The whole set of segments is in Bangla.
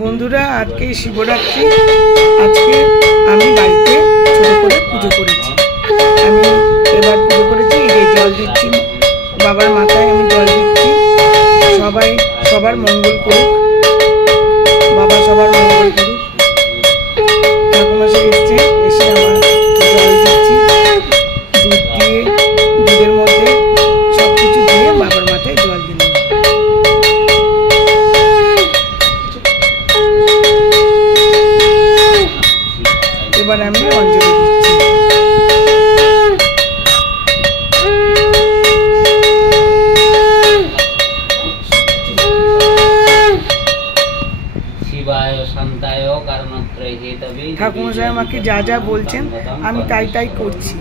বন্ধুরা, আজকে শিবরাত্রি। আজকে আমি বাড়িতে ছোট করে পুজো করেছি। আমি এবার পুজো করেছি, এই জল দিচ্ছি বাবার মাথায়, আমি জল দিচ্ছি। সবাই সবার মঙ্গল করুক, বাবা সবার মঙ্গল করুক। ঠাকুমাসে এসছে, এসে আমার জল দিচ্ছি। দুধ দিয়ে, দুধের মধ্যে সব কিছু দিয়ে বাবার মাথায় জল দিলাম। এবার আমি অঞ্জলি দিচ্ছি। ঠাকুমশাই আমাকে যা যা বলছেন আমি তাই তাই করছি।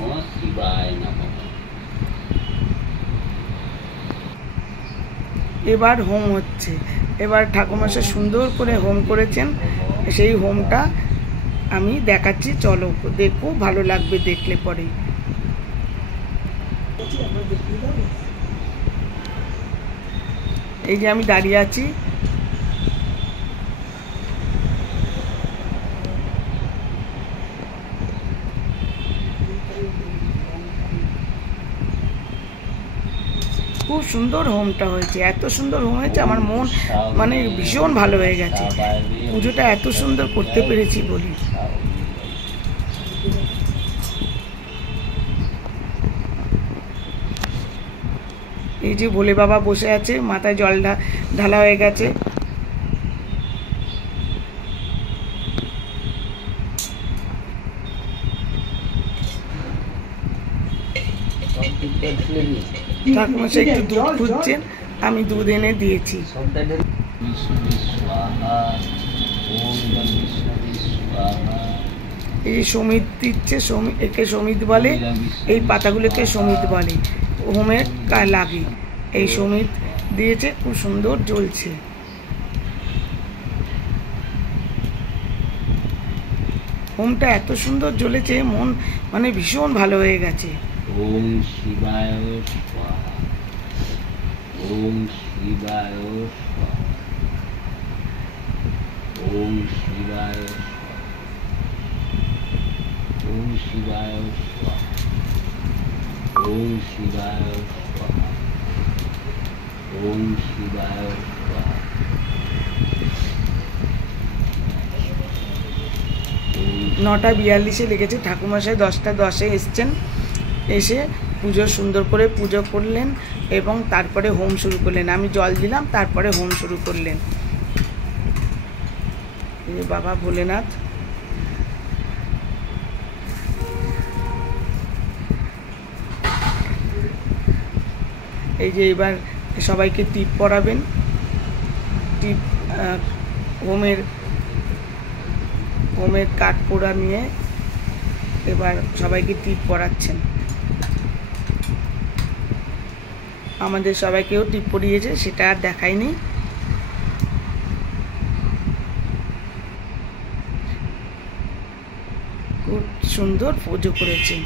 এবার হোম হচ্ছে। এবার ঠাকুমশাই সুন্দর করে হোম করেছেন, সেই হোমটা আমি দেখাচ্ছি, চলো দেখো, ভালো লাগবে দেখলে পরে। এই যে আমি দাঁড়িয়ে আছি, খুব সুন্দর হোমটা হয়েছে, এত সুন্দর হোম হয়েছে, আমার মন মানে ভীষণ ভালো হয়ে গেছে। পুজোটা এত সুন্দর করতে পেরেছি বলি। এই যে ভোলে বাবা বসে আছে, মাথায় জল ঢালা হয়ে গেছে। ঠাকুমশাই একটু দুধ খুঁজছেন, আমি দুধ এনে দিয়েছি। এই যে সমিত দিচ্ছে, একে সমিত বলে, এই পাতাগুলোকে সমিত বলে, হোমের লাগে। এই সমিত দিয়েছে, খুব সুন্দর জ্বলছে। হোমটা এত সুন্দর জ্বলেছে, মন মানে ভীষণ ভালো হয়ে গেছে। ওম শিবায় স্বাহা, ওম শিবায় স্বাহা, ওম শিবায় স্বাহা, ওম শিবায় স্বাহা, ওম শিবায় স্বাহা, ওম শিবায় স্বাহা। 9:42 লেগেছে। ঠাকুমশাই 10:10 এসছেন, এসে পুজো সুন্দর করে পুজো করলেন এবং তারপরে হোম শুরু করলেন। আমি জল দিলাম, তারপরে হোম শুরু করলেন। এই বাবা ভোলেনাথ। এই যে এবার সবাইকে টিপ পরাবেন, টিপ হোমের কাঠ পোড়া নিয়ে এবার সবাইকে টিপ পরাচ্ছেন। আমাদের সবাইকেও টিপ পরিয়েছে, সেটা আর দেখায়নি। খুব সুন্দর পুজো করেছেন।